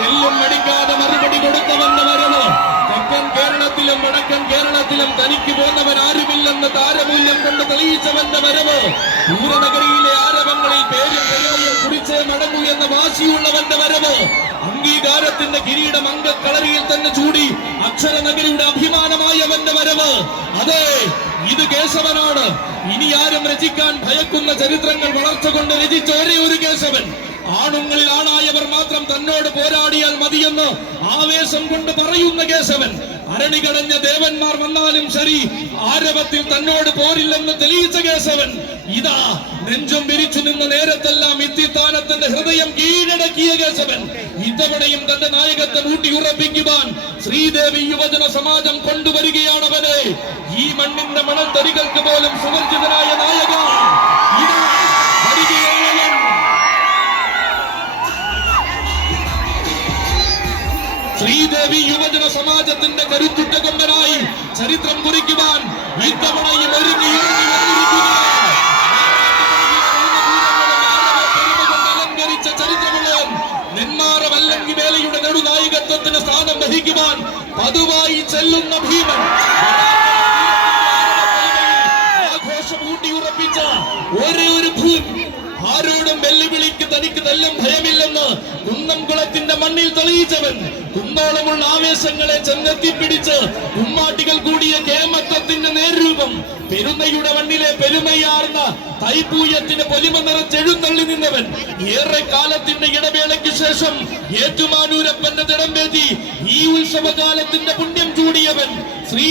തെല്ലും മടിക്കാതെ മറുപടി കൊടുത്തവന്റെ വരവ്. തെക്കൻ കേരളത്തിലും വടക്കൻ കേരളത്തിലും തനിക്ക് പോന്നവൻ ആരുമില്ലെന്ന് താരമൂല്യം കൊണ്ട് തെളിയിച്ചവന്റെ വരവ്. പൂരനഗരിയിലെ ആരവങ്ങളിൽ പേരും പെരുമയും കുറിച്ച് മടങ്ങൂ എന്ന വാശിയുള്ളവന്റെ വരവ്. അംഗീകാരത്തിന്റെ കിരീടം അംഗക്കളരിയിൽ തന്നെ ചൂടി അക്ഷരനഗരിയുടെ അഭിമാനമായവന്റെ വരവ്. അതെ ഇത് കേശവനാണ്. ഇനി ആരും രചിക്കാൻ ഭയക്കുന്ന ചരിത്രങ്ങൾ വളർച്ച കൊണ്ട് രചിച്ച ഒരേ ഒരു കേശവൻ. ആണുങ്ങളിൽ ആണായവർ മാത്രം തന്നോട് പോരാടിയാൽ മതിയെന്ന് ആവേശം കൊണ്ട് പറയുന്ന കേശവൻ. അരണികടഞ്ഞ ദേവന്മാർ വന്നാലും ശരി ആരവത്തിൽ തന്നോട് പോരില്ലെന്ന് തെളിയിച്ച കേശവൻ. ഇതാ നെഞ്ചും വിരിച്ചു നിന്ന നേരത്തെല്ലാം ഇത്തിത്താനത്തിന്റെ ഹൃദയം കീഴടക്കിയ കേശവൻ. ഇത്തവണയും തന്റെ നായകത്തെ ഊട്ടി ഉറപ്പിക്കുവാൻ ശ്രീദേവി യുവജന സമാജം കൊണ്ടുവരികയാണവനെ ഈ മണ്ണിന്റെ മണൽ തരികൾക്ക് പോലും സുവർജിതനായ നായക ശ്രീദേവി യുവജന സമാജത്തിന്റെ കരുത്തുറ്റ കൊമ്പനായി ചരിത്രം കുറിക്കുവാൻ ഇത്തവണയും ഒരുങ്ങി. അലങ്കരിച്ച ചരിത്രമുള്ളവൻ നെന്മാറ വല്ലങ്കി വേലയുടെ നെടുനായകത്വത്തിന് സ്ഥാനം വഹിക്കുവാൻ പതുവായി ചെല്ലുന്ന ഭീമൻ ആഘോഷം ഊട്ടിയുറപ്പിച്ച ഒരേ ഒരു ഭൂമി ആരോടും വെല്ലുവിളിക്ക് തനിക്ക് തെല്ലും ഭയമില്ലെന്ന് മണ്ണിൽ തെളിയിച്ചവൻ. കുന്നോളമുള്ള ആവേശങ്ങളെ ചെന്നെത്തിപ്പിടിച്ച് ഉമ്മാട്ടികൾ കൂടിയ കേമത്വത്തിന്റെ നേരൂപം പെരുന്നയുടെ മണ്ണിലെ പെരുമയാർന്ന തൈപൂയത്തിന്റെ പൊലിമ നിറച്ചെഴുന്നള്ളി നിന്നവൻ. ഏറെ കാലത്തിന്റെ ഇടവേളയ്ക്ക് ശേഷം ഏറ്റുമാനൂരപ്പന്റെ തിടമ്പേറ്റി ഈ ഉത്സവകാലത്തിന്റെ പുണ്യം ചൂടിയവൻ ശ്രീ